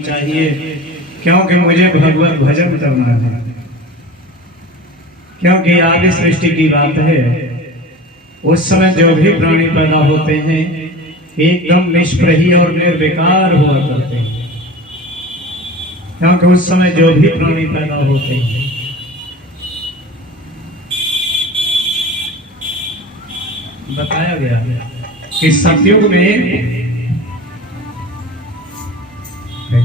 चाहिए, क्योंकि मुझे भगवत भजन करना है। क्योंकि आदि सृष्टि की बात है, उस समय जो भी प्राणी पैदा होते हैं एकदम निष्प्रही और निर्विकार हुआ करते हैं। क्योंकि उस समय जो भी प्राणी पैदा होते हैं बताया गया कि सतयुग में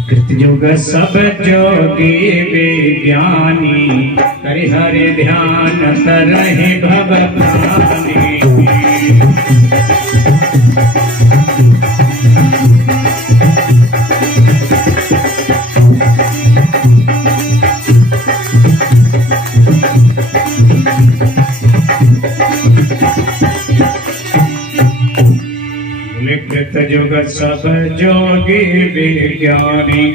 कृतयुग सब जोगी विज्ञानी करि हरि ध्यान तरहि भव प्राणी। कृतयुग सब जोगी विज्ञानी,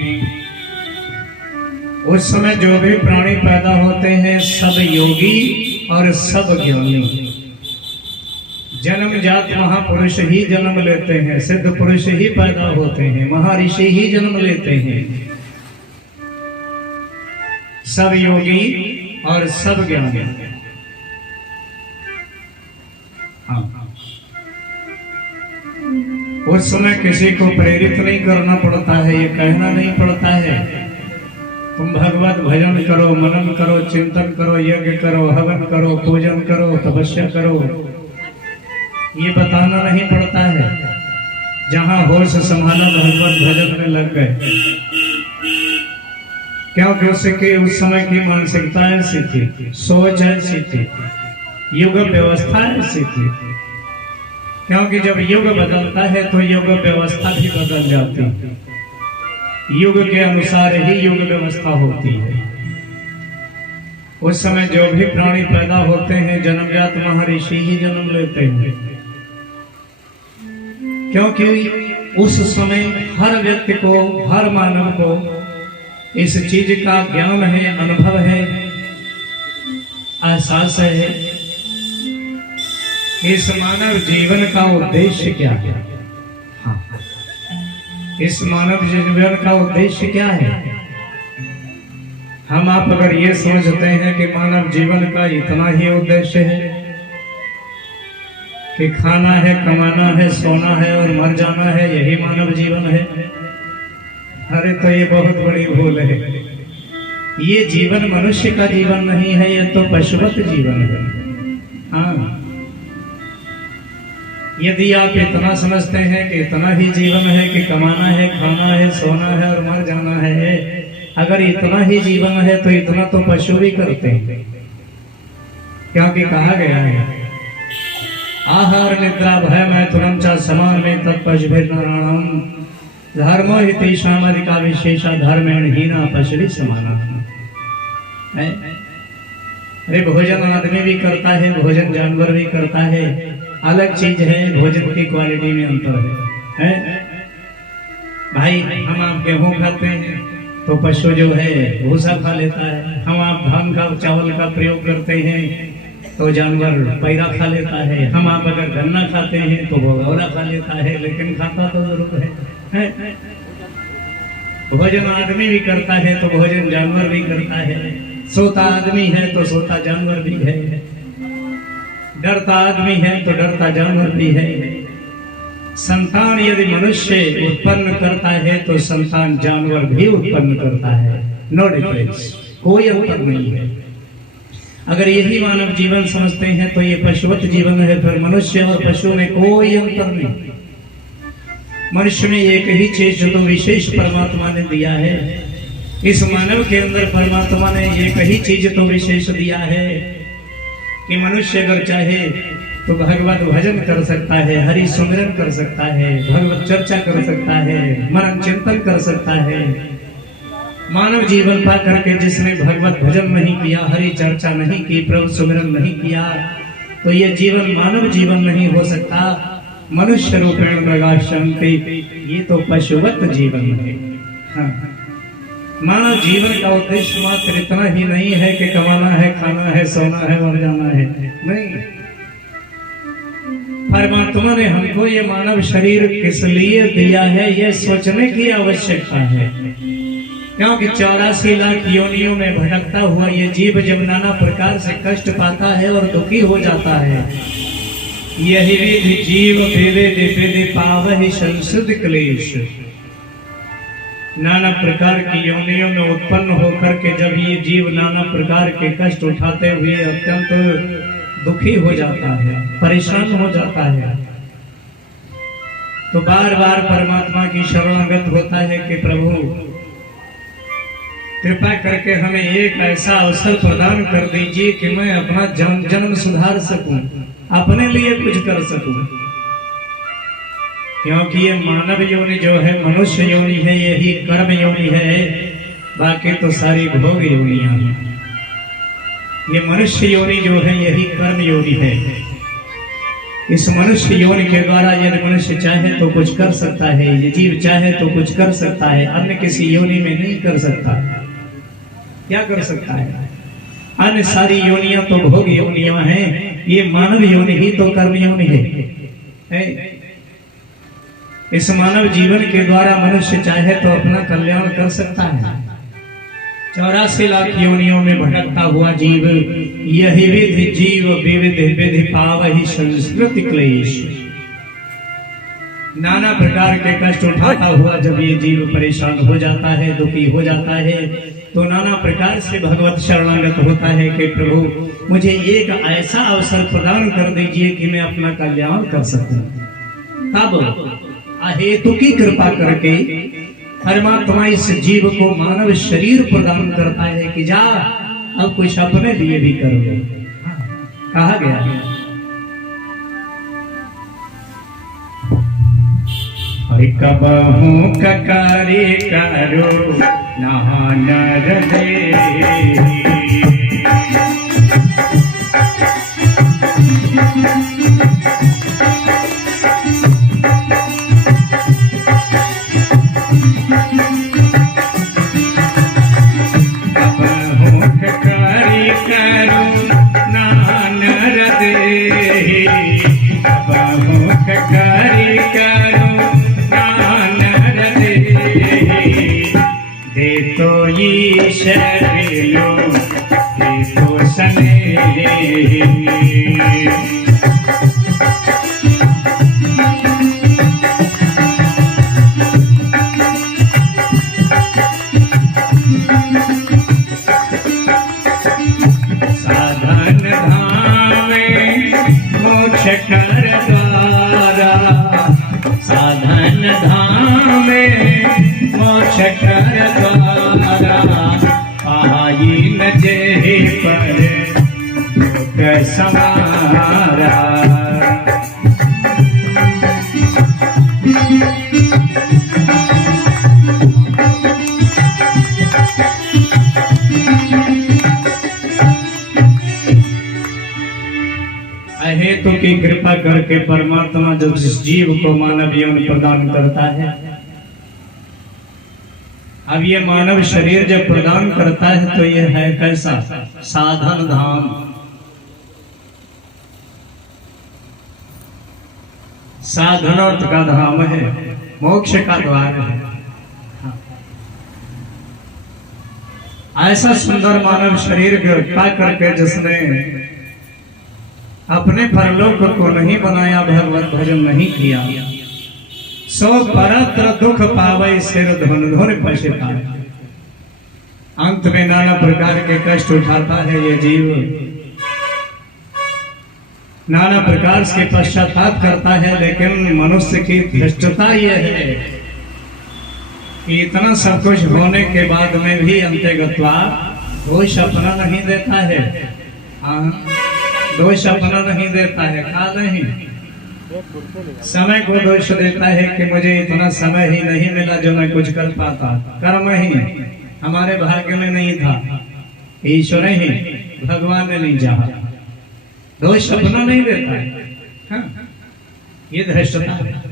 उस समय जो भी प्राणी पैदा होते हैं सब योगी और सब ज्ञानी। जन्मजात महापुरुष ही जन्म लेते हैं, सिद्ध पुरुष ही पैदा होते हैं, महर्षि ही जन्म लेते हैं। सब योगी और सब ज्ञानी। हाँ, उस समय किसी को प्रेरित नहीं करना पड़ता है, ये कहना नहीं पड़ता है तुम भगवत भजन करो, मनन करो, चिंतन करो, यज्ञ करो, हवन करो, पूजन करो, तपस्या करो, ये बताना नहीं पड़ता है। जहां होश संभाला भगवत भजन में लग गए। क्योंकि उसके उस समय की मानसिकता ऐसी थी, सोच ऐसी थी, युग व्यवस्था ऐसी थी। क्योंकि जब युग बदलता है तो युग व्यवस्था भी बदल जाती है। युग के अनुसार ही युग व्यवस्था होती है। उस समय जो भी प्राणी पैदा होते हैं जन्मजात महर्षि ही जन्म लेते हैं। क्योंकि उस समय हर व्यक्ति को, हर मानव को इस चीज का ज्ञान है, अनुभव है, एहसास है। इस मानव जीवन का उद्देश्य क्या है? हाँ, इस मानव जीवन का उद्देश्य क्या है? हम आप अगर ये सोचते हैं कि मानव जीवन का इतना ही उद्देश्य है कि खाना है, कमाना है, सोना है और मर जाना है, यही मानव जीवन है, अरे तो ये बहुत बड़ी भूल है। ये जीवन मनुष्य का जीवन नहीं है, ये तो पशुवत जीवन है। हाँ, यदि आप इतना समझते हैं कि इतना ही जीवन है कि कमाना है, खाना है, सोना है और मर जाना है, अगर इतना ही जीवन है तो इतना तो पशु भी करते हैं। क्योंकि कहा गया है आहार निद्रा भय मैथुनम च समान में तत्पशुभिर्नराणाम धर्मो हि तेषाम् अधिका विशेषा धर्मेण हीना पशुभिः समाना। अरे भोजन आदमी भी करता है, भोजन जानवर भी करता है, अलग चीज है। भोजन की क्वालिटी में अंतर है? भाई हम आप गेहूं खाते हैं तो पशु जो है भूसा खा लेता है। हम आप धान का, चावल का प्रयोग करते हैं तो जानवर पैरा खा लेता है। हम आप अगर गन्ना खाते हैं तो भगौरा खा लेता है, लेकिन खाता तो जरूर है? भोजन आदमी भी करता है तो भोजन जानवर भी करता है। सोता आदमी है तो सोता जानवर भी है। डरता आदमी है तो डरता जानवर भी है। संतान यदि मनुष्य उत्पन्न करता है तो संतान जानवर भी उत्पन्न करता है। नो डिफरेंस, कोई अंतर नहीं है। अगर यही मानव जीवन समझते हैं तो ये पशुवत जीवन है, फिर मनुष्य और पशु में कोई अंतर नहीं। मनुष्य में एक ही चीज जो विशेष परमात्मा ने दिया है, इस मानव के अंदर परमात्मा ने एक ही चीज तो विशेष दिया है कि मनुष्य अगर चाहे तो भगवत भजन कर सकता है, हरि सुमिरन कर सकता है, भगवत चर्चा कर सकता है, मनन चिंतन कर सकता है। मानव जीवन पा करके जिसने भगवत भजन नहीं किया, हरि चर्चा नहीं की, प्रभु सुमिरन नहीं किया, तो ये जीवन मानव जीवन नहीं हो सकता। मनुष्य रूपेण प्रकाशन्ति, ये तो पशुवत जीवन है। हाँ, मानव जीवन का उद्देश्य मात्र इतना ही नहीं है कि कमाना है, खाना है, सोना है, मर जाना है। नहीं, परमात्मा ने हमको ये मानव शरीर किस लिए दिया है, ये सोचने की आवश्यकता है। क्योंकि 84 लाख योनियों में भटकता हुआ ये जीव जब नाना प्रकार से कष्ट पाता है और दुखी हो जाता है, यही विधि जीव विविध विधि पावहि संसद क्लेश। नाना प्रकार की योनियों में उत्पन्न होकर के जब ये जीव नाना प्रकार के कष्ट उठाते हुए अत्यंत दुखी हो जाता है, परेशान हो जाता है, तो बार बार परमात्मा की शरणागत होता है कि प्रभु कृपा करके हमें एक ऐसा अवसर प्रदान कर दीजिए कि मैं अपना जन्म सुधार सकूं, अपने लिए कुछ कर सकूं। क्योंकि ये मानव योनि जो है, मनुष्य योनि है, यही कर्म योनि है, बाकी तो सारी भोग योनियां हैं। ये मनुष्य योनि जो है यही कर्म योनि है। इस मनुष्य योनि के द्वारा यदि मनुष्य चाहे तो कुछ कर सकता है, ये जीव चाहे तो कुछ कर सकता है, अन्य किसी योनि में नहीं कर सकता। क्या कर सकता है? अन्य सारी योनियां तो भोग योनियां हैं, ये मानव योनि ही तो कर्म योनि है। इस मानव जीवन के द्वारा मनुष्य चाहे तो अपना कल्याण कर सकता है। 84 लाख योनियों में भटकता हुआ जीव, यही विधि जीव विविध विधि पावहि संस्कृति क्लेश। नाना प्रकार के कष्ट उठाता हुआ जब ये जीव परेशान हो जाता है, दुखी हो जाता है, तो नाना प्रकार से भगवत शरणागत होता है कि प्रभु मुझे एक ऐसा अवसर प्रदान कर दीजिए कि मैं अपना कल्याण कर सकूं। तब अहेतु की कृपा करके परमात्मा इस जीव को मानव शरीर प्रदान करता है कि जा अब कुछ अपने लिए भी करो। कहा गया है कबहू ककारी करो नर दे। साधन धाम मोक्ष कर द्वारा, साधन धाम मोक्ष कर द्वारा, आई न जे पर लोक समारा। अहेतु की कृपा करके परमात्मा जब इस जीव को मानव यौन प्रदान करता है, अब ये मानव शरीर जब प्रदान करता है तो ये है कैसा? साधन धाम। साधनों का धाम है, मोक्ष का द्वार है। ऐसा सुंदर मानव शरीर कृपा करके जिसने अपने परलोक को नहीं बनाया, भगवत भजन नहीं किया, सो परत्र दुख पावे सिर धन धुन पछताए। अंत में नाना प्रकार के कष्ट उठाता है ये जीव, नाना प्रकार से पश्चाताप करता है। लेकिन मनुष्य की धृष्टता यह है कि इतना सब कुछ होने के बाद में भी अंतगत्वा दोष अपना नहीं देता है। दोष अपना नहीं देता है, का नहीं, समय को दोष देता है कि मुझे इतना समय ही नहीं मिला जो मैं कुछ कर पाता, कर्म ही हमारे भाग्य में नहीं था, ईश्वर ही, भगवान ने नहीं चाहा। दोष अपना नहीं देता है। हाँ, ये धृष्टता है।